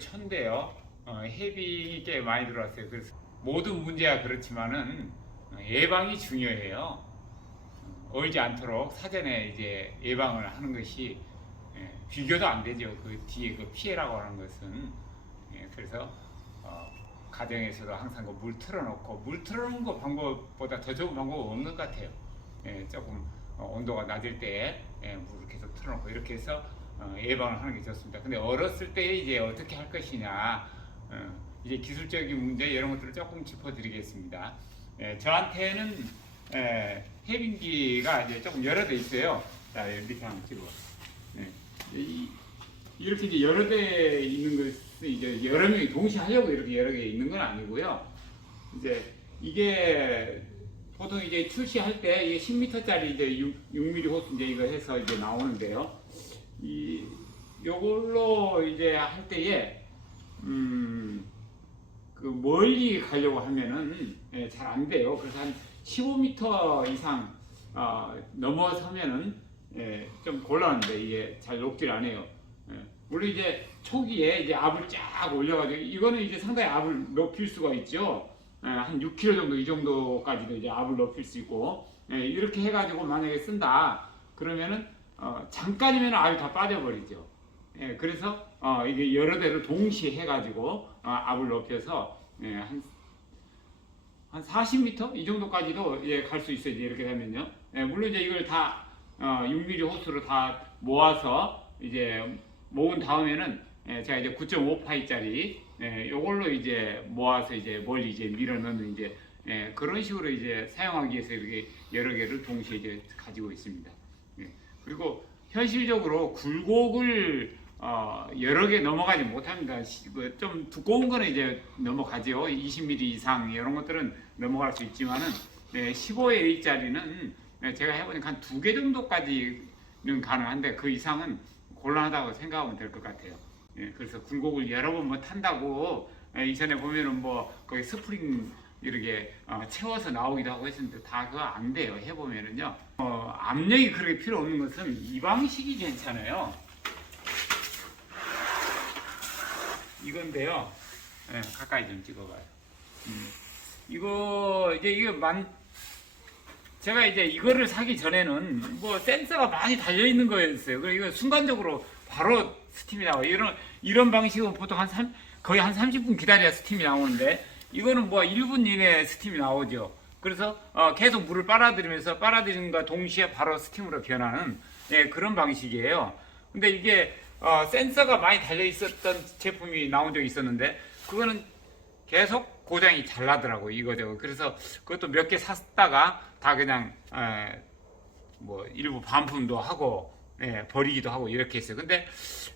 천대요. 어, 헤비 꽤 많이 들어왔어요. 그래서 모든 문제가 그렇지만은 어, 예방이 중요해요. 어, 얼지 않도록 사전에 이제 예방을 하는 것이 예, 비교도 안 되죠. 그 뒤에 그 피해라고 하는 것은 예, 그래서 어, 가정에서도 항상 그 물 틀어놓고 물 틀어놓는 거 방법보다 더 좋은 방법은 없는 것 같아요. 예, 조금 어, 온도가 낮을 때 예, 물을 계속 틀어놓고 이렇게 해서 어, 예방을 하는 게 좋습니다. 근데 어렸을 때 이제 어떻게 할 것이냐 어, 이제 기술적인 문제 이런 것들을 조금 짚어드리겠습니다. 예, 저한테는 예, 해빙기가 이제 조금 여러 대 있어요. 자 이렇게 한번 찍어. 예, 이, 이렇게 이제 여러 대 있는 것은 이제 여러 명이 동시에 하려고 이렇게 여러 개 있는 건 아니고요. 이제 이게 보통 이제 출시할 때 이게 10m짜리 이제 6, 6mm 호스 이제 이거 해서 이제 나오는데요. 이 요걸로 이제 할 때에 음 그 멀리 가려고 하면은 예, 잘안 돼요. 그래서 한 15m 이상 어, 넘어서면은 예, 좀 곤란한데 이게 잘 녹질 않아요. 예. 물론 이제 초기에 이제 압을 쫙 올려가지고 이거는 이제 상당히 압을 높일 수가 있죠. 예, 한 6kg 정도 이 정도까지도 이제 압을 높일 수 있고 예, 이렇게 해가지고 만약에 쓴다 그러면은 어, 잠깐이면 압이 다 빠져버리죠. 예, 그래서 어, 이게 여러 대를 동시에 해가지고 어, 압을 높여서 예, 한, 한 40m 이 정도까지도 예, 갈 수 있어요. 이렇게 되면요. 예, 물론 이제 이걸 다 어, 6mm 호스로 다 모아서 이제 모은 다음에는 예, 제가 이제 9.5파이짜리 예, 요걸로 이제 모아서 이제 멀리 이제 밀어 넣는 이제 예, 그런 식으로 이제 사용하기 위해서 이렇게 여러 개를 동시에 이제 가지고 있습니다. 예, 그리고 현실적으로 굴곡을 어, 여러 개 넘어가지 못합니다. 시- 그좀 두꺼운 거는 이제 넘어가죠. 20mm 이상 이런 것들은 넘어갈 수 있지만은 네, 15A짜리는 제가 해보니까 한 두 개 정도까지는 가능한데 그 이상은 곤란하다고 생각하면 될 것 같아요. 예, 그래서 굴곡을 여러 번 뭐 탄다고 예, 이전에 보면은 뭐 거기 스프링 이렇게 어, 채워서 나오기도 하고 했었는데 다 그거 안 돼요. 해보면은요. 어, 압력이 그렇게 필요 없는 것은 이 방식이 괜찮아요. 이건데요. 예, 가까이 좀 찍어봐요. 음, 이거 이제 이거 만 제가 이제 이거를 사기 전에는 뭐 센서가 많이 달려 있는 거였어요. 그리고 이거 순간적으로 바로 스팀이 나와. 이런 이런 방식은 보통 한 3, 거의 한 30분 기다려야 스팀이 나오는데 이거는 뭐 1분 이내에 스팀이 나오죠. 그래서 어, 계속 물을 빨아들이면서 빨아들이는과 동시에 바로 스팀으로 변하는 예, 그런 방식이에요. 근데 이게 어, 센서가 많이 달려 있었던 제품이 나온 적이 있었는데 그거는 계속 고장이 잘 나더라고 이거죠. 그래서 그것도 몇 개 샀다가 다 그냥 에, 뭐 일부 반품도 하고 예, 버리기도 하고 이렇게 했어요. 근데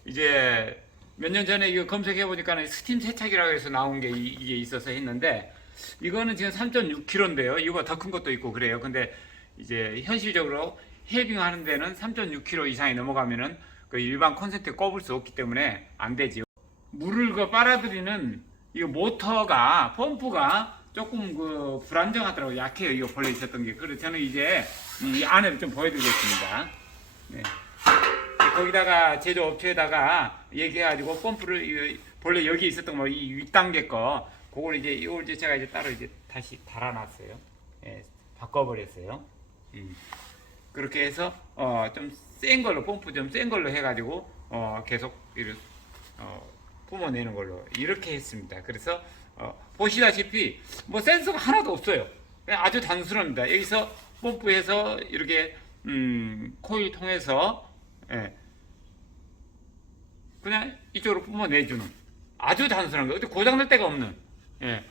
이제 몇 년 전에 이거 검색해 보니까 스팀 세척이라고 해서 나온 게 이- 이게 있어서 했는데 이거는 지금 3.6kg인데요. 이거 더 큰 것도 있고 그래요. 근데 이제 현실적으로 헤빙 하는 데는 3.6kg 이상이 넘어가면은 그 일반 콘센트에 꼽을 수 없기 때문에 안 되지요. 물을 그 빨아들이는 이 모터가 펌프가 조금 그 불안정하더라고요. 약해요. 이거 본래 있었던 게. 그래서 저는 이제 이 안을 좀 보여드리겠습니다. 네. 거기다가 제조업체에다가 얘기해가지고 펌프를 이- 본래 여기 있었던 거 이 윗단계 거 그걸 이제 이걸 이제 제가 이제 따로 이제 다시 달아놨어요. 예, 바꿔버렸어요. 음. 그렇게 해서 어, 좀 센 걸로 펌프 좀 센 걸로 해가지고 어, 계속 이렇게 어, 뿜어내는 걸로 이렇게 했습니다. 그래서 어, 보시다시피 뭐 센서가 하나도 없어요. 아주 단순합니다. 여기서 펌프해서 이렇게 음, 코일 통해서 예, 그냥 이쪽으로 뿜어내주는 아주 단순한 거. 어디 고장날 데가 없는 예,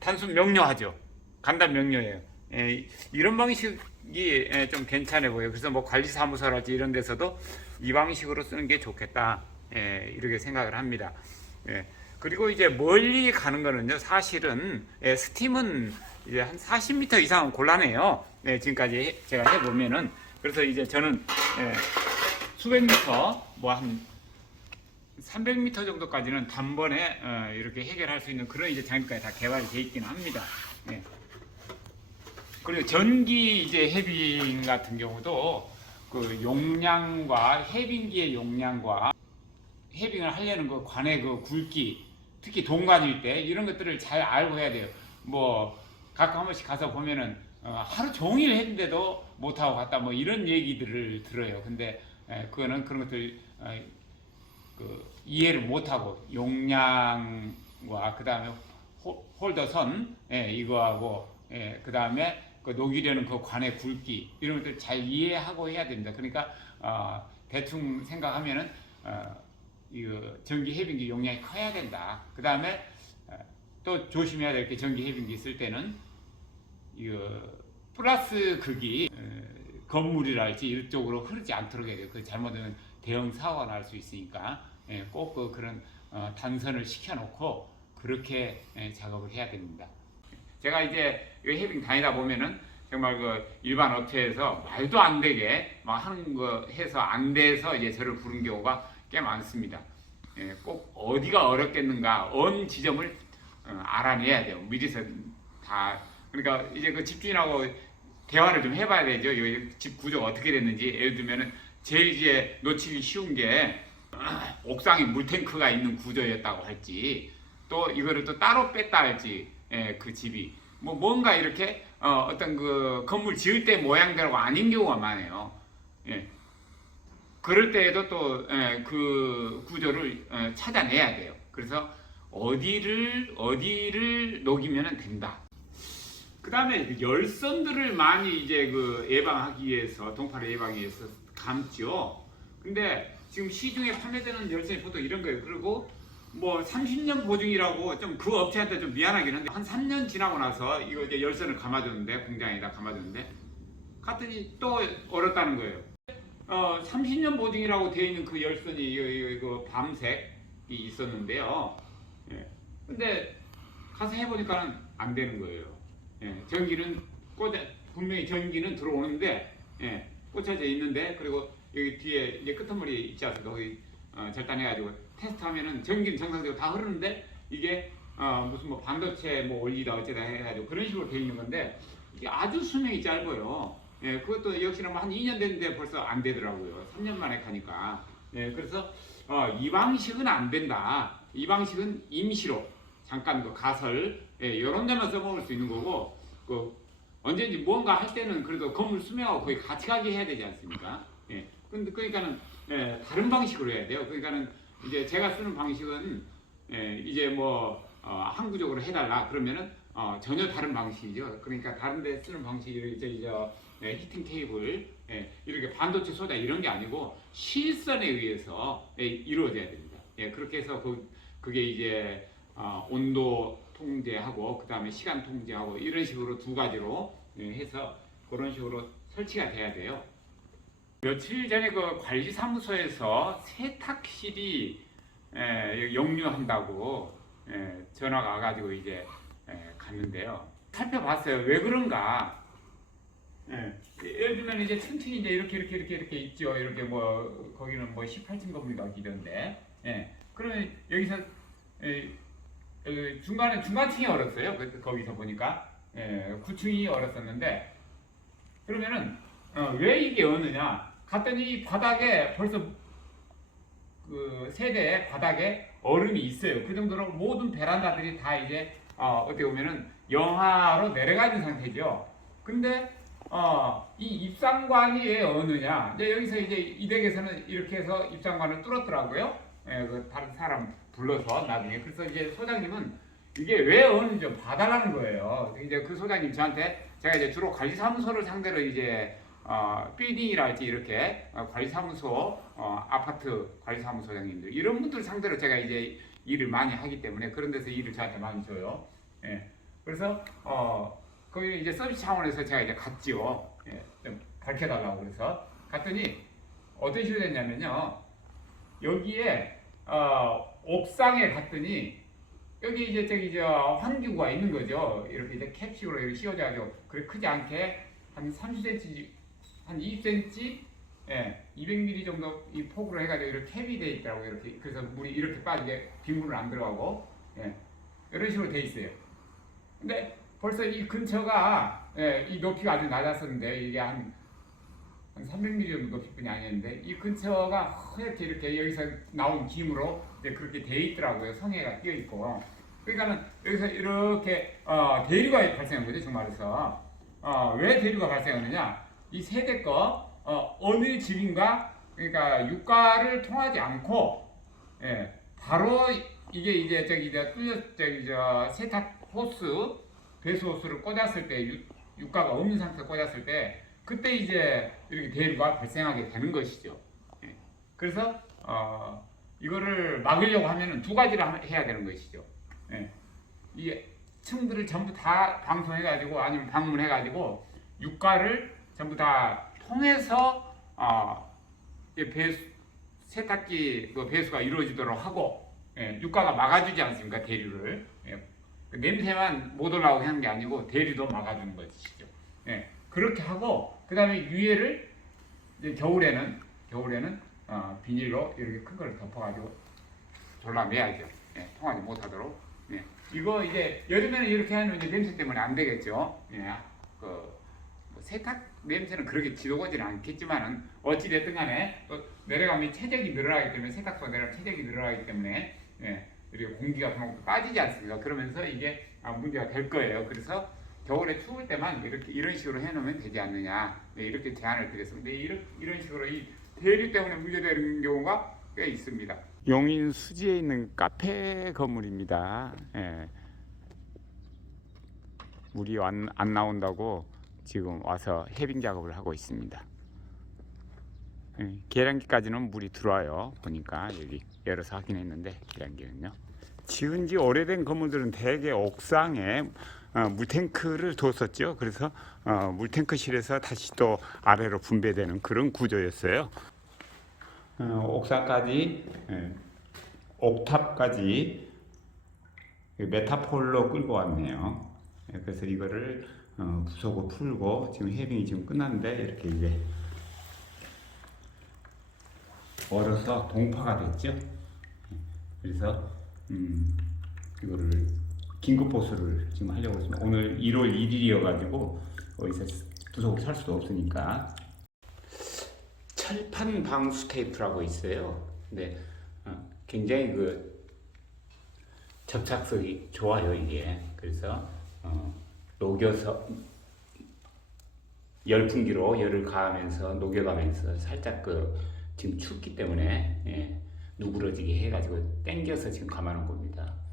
단순 명료하죠. 간단 명료해요. 예, 이런 방식이 예, 좀 괜찮아 보여요. 그래서 뭐 관리사무소랄지 이런 데서도 이 방식으로 쓰는 게 좋겠다. 예, 이렇게 생각을 합니다. 예, 그리고 이제 멀리 가는 거는요, 사실은 예, 스팀은 이제 한 40m 이상은 곤란해요. 예, 지금까지 해- 제가 해보면은 그래서 이제 저는 예, 수백 미터 뭐 한 300m 정도까지는 단번에 어, 이렇게 해결할 수 있는 그런 이제 장비까지 다 개발이 되어 있기는 합니다. 예. 그리고 전기 이제 해빙 같은 경우도 그 용량과 해빙기의 용량과 해빙을 하려는 그 관의 그 굵기, 특히 동관일 때 이런 것들을 잘 알고 해야 돼요. 뭐 가끔 한 번씩 가서 보면은 어, 하루 종일 했는데도 못 하고 갔다 뭐 이런 얘기들을 들어요. 근데 에, 그거는 그런 것들 어, 그 이해를 못 하고 용량과 그 다음에 홀더선 예, 이거하고 예, 그 다음에 그 녹이려는 그 관의 굵기 이런 것들 잘 이해하고 해야 됩니다. 그러니까 어, 대충 생각하면은 어, 이거 전기 해빙기 용량이 커야 된다. 그 다음에 어, 또 조심해야 될 게 전기 해빙기 쓸 때는 이거 플러스 어, 건물이랄지 이쪽으로 흐르지 않도록 해야 돼요. 그 잘못하면 대형 사고가 날 수 있으니까 예, 꼭 그, 그런 어, 단선을 시켜놓고 그렇게 예, 작업을 해야 됩니다. 제가 이제 이 해빙 다니다 보면은 정말 그 일반 업체에서 말도 안 되게 막 하는 거 해서 안 돼서 이제 저를 부른 경우가 꽤 많습니다. 예, 꼭 어디가 어렵겠는가, 언 지점을 어, 알아내야 돼요. 미리서 다 그러니까 이제 그 집주인하고 대화를 좀 해봐야 되죠. 이집 구조가 어떻게 됐는지 예를 들면은 제일 이제 놓치기 쉬운 게 아, 옥상에 물탱크가 있는 구조였다고 할지 또 이거를 또 따로 뺐다 할지 예, 그 집이 뭐 뭔가 이렇게 어, 어떤 그 건물 지을 때 모양대로 아닌 경우가 많아요. 예. 그럴 때에도 또그 구조를 어, 찾아내야 돼요. 그래서 어디를 어디를 녹이면 된다. 그 다음에 열선들을 많이 이제 그 예방하기 위해서 동파를 예방하기 위해서 감죠. 근데 지금 시중에 판매되는 열선이 보통 이런 거예요. 그리고 뭐 30년 보증이라고 좀 그 업체한테 좀 미안하긴 한데 한 3년 지나고 나서 이거 이제 열선을 감아줬는데 공장에다 감아줬는데 갔더니 또 얼었다는 거예요. 어 30년 보증이라고 되어 있는 그 열선이 이거, 이거, 이거 밤색이 있었는데요. 예. 근데 가서 해보니까는 안 되는 거예요. 예. 전기는 꽂아 분명히 전기는 들어오는데 예. 꽂혀져 있는데 그리고 여기 뒤에 이제 끄트머리 있지 않습니까? 거기 어, 절단해가지고 테스트하면은 전기는 정상적으로 다 흐르는데 이게 어, 무슨 뭐 반도체 뭐 올리다 어쩌다 해가지고 그런 식으로 돼 있는 건데 이게 아주 수명이 짧아요. 예, 그것도 역시나 뭐 한 2년 됐는데 벌써 안 되더라고요. 3년 만에 가니까. 예, 그래서 어, 이 방식은 안 된다. 이 방식은 임시로 잠깐 그 가설 예, 이런 데만 써먹을 수 있는 거고 그 언제든지 뭔가 할 때는 그래도 건물 수명하고 거의 같이 가게 해야 되지 않습니까? 예, 근데 그러니까는 예, 다른 방식으로 해야 돼요. 그러니까는 이제 제가 쓰는 방식은 예, 이제 뭐 어, 항구적으로 해달라 그러면은 어, 전혀 다른 방식이죠. 그러니까 다른데 쓰는 방식이 이제 이제 예, 히팅 테이블 예, 이렇게 반도체 소자 이런 게 아니고 실선에 의해서 예, 이루어져야 됩니다. 예, 그렇게 해서 그, 그게 이제 어, 온도 통제하고 그 다음에 시간 통제하고 이런 식으로 두 가지로 예, 해서 그런 식으로 설치가 돼야 돼요. 며칠 전에 그 관리사무소에서 세탁실이 에, 역류한다고 에, 전화가 와가지고 이제 에, 갔는데요. 살펴봤어요. 왜 그런가? 예, 예를 들면 이제 층층이 이제 이렇게 이렇게 이렇게 이렇게 있죠. 이렇게 뭐 거기는 뭐 18층 건물인가 기던데. 예. 그러면 여기서 에, 여기 중간에 중간층이 얼었어요. 그, 거기서 보니까 예, 9층이 얼었었는데 그러면은 어, 왜 이게 어느냐? 갔더니 이 바닥에 벌써 그 세대의 바닥에 얼음이 있어요. 그 정도로 모든 베란다들이 다 이제 어, 어떻게 보면은 영하로 내려가 있는 상태죠. 근데 어, 이 입상관이 왜 어느냐? 이제 여기서 이제 이 댁에서는 이렇게 해서 입상관을 뚫었더라고요. 예, 그 다른 사람 불러서 나중에 그래서 이제 소장님은 이게 왜 어는지 좀 봐달라는 거예요. 이제 그 소장님 저한테 제가 이제 주로 관리사무소를 상대로 이제 어, 빌딩이랄지 이렇게 어, 관리사무소, 어, 아파트 관리사무소장님들 이런 분들 상대로 제가 이제 일을 많이 하기 때문에 그런 데서 일을 저한테 많이 줘요. 예. 그래서 어, 거기 이제 서비스 차원에서 제가 이제 갔지요. 예, 좀 가르쳐 달라고 그래서 갔더니 어떤 식으로 됐냐면요. 여기에 어, 옥상에 갔더니 여기 이제 저기 저 환기구가 있는 거죠. 이렇게 이제 캡식으로 이렇게 씌워져가지고 그렇게 크지 않게 한 30cm, 한 20cm, 예, 200mm 정도 이 폭으로 해가지고 이렇게 캡이 돼 있더라고요. 이렇게 그래서 물이 이렇게 빠지게 빗물은 안 들어가고 예, 이런 식으로 돼 있어요. 근데 벌써 이 근처가 예, 이 높이가 아주 낮았었는데 이게 한 한 300mm 정도 높이뿐이 아니었는데 이 근처가 허옇게 이렇게 여기서 나온 김으로 이제 그렇게 돼 있더라고요. 성에가 띄어 있고. 그러니까는 여기서 이렇게 어, 대류가 발생한 거죠, 정말에서. 어, 왜 대류가 발생하느냐? 이 세대 거 어, 어느 집인가 그러니까 유가를 통하지 않고 예, 바로 이게 이제 저기 저 뚫려 저기 저 세탁 호스 배수 호스를 꽂았을 때 유, 유가가 없는 상태에서 꽂았을 때 그때 이제 이렇게 대류가 발생하게 되는 것이죠. 예. 그래서 어, 이거를 막으려고 하면은 두 가지를 하- 해야 되는 것이죠. 예. 이 층들을 전부 다 방송해가지고 아니면 방문해가지고 유가를 전부 다 통해서 어, 이 배수, 세탁기 그 배수가 이루어지도록 하고 예, 유가가 막아주지 않습니까 대류를 예. 그 냄새만 못 올라오게 하는 게 아니고 대류도 막아주는 것이죠. 예, 그렇게 하고 그 다음에 위에를 이제 겨울에는 겨울에는 어, 비닐로 이렇게 큰 걸 덮어가지고 졸라매야죠. 예, 통하지 못하도록. 예. 이거 이제 여름에는 이렇게 하면 이제 냄새 때문에 안 되겠죠. 예, 그뭐 세탁 냄새는 그렇게 지독하지는 않겠지만은 어찌 됐든 간에 또 내려가면 체적이 늘어나기 때문에 세탁소가 내려가면 체적이 늘어나기 때문에 예, 이렇게 공기가 빠지지 않습니까? 그러면서 이게 아, 문제가 될 거예요. 그래서 겨울에 추울 때만 이렇게 이런 식으로 해놓으면 되지 않느냐 네, 이렇게 제안을 드렸습니다. 이런 이런 식으로 이 대류 때문에 문제되는 경우가 꽤 있습니다. 용인 수지에 있는 카페 건물입니다. 예. 물이 안, 안 나온다고 지금 와서 해빙 작업을 하고 있습니다. 예, 계량기까지는 물이 들어와요. 보니까 여기 열어서 확인했는데 계량기는요. 지은 지 오래된 건물들은 대개 옥상에 어, 물탱크를 뒀었죠. 그래서 어, 물탱크실에서 다시 또 아래로 분배되는 그런 구조였어요. 어, 옥상까지 예, 옥탑까지 메타폴로 끌고 왔네요. 예, 그래서 이거를 어, 부속을 풀고 지금 해빙이 지금 끝났는데 이렇게 이제 얼어서 동파가 됐죠. 예, 그래서 음, 이거를 긴급 보수를 지금 하려고 했습니다. 오늘 1월 1일이어가지고 어디서 부속을 살 수도 없으니까 철판 방수 테이프라고 있어요. 근데 어, 굉장히 그 접착성이 좋아요 이게. 그래서 어, 녹여서 열풍기로 열을 가하면서 녹여가면서 살짝 그 지금 춥기 때문에 예, 누그러지게 해가지고 당겨서 지금 감아놓은 겁니다.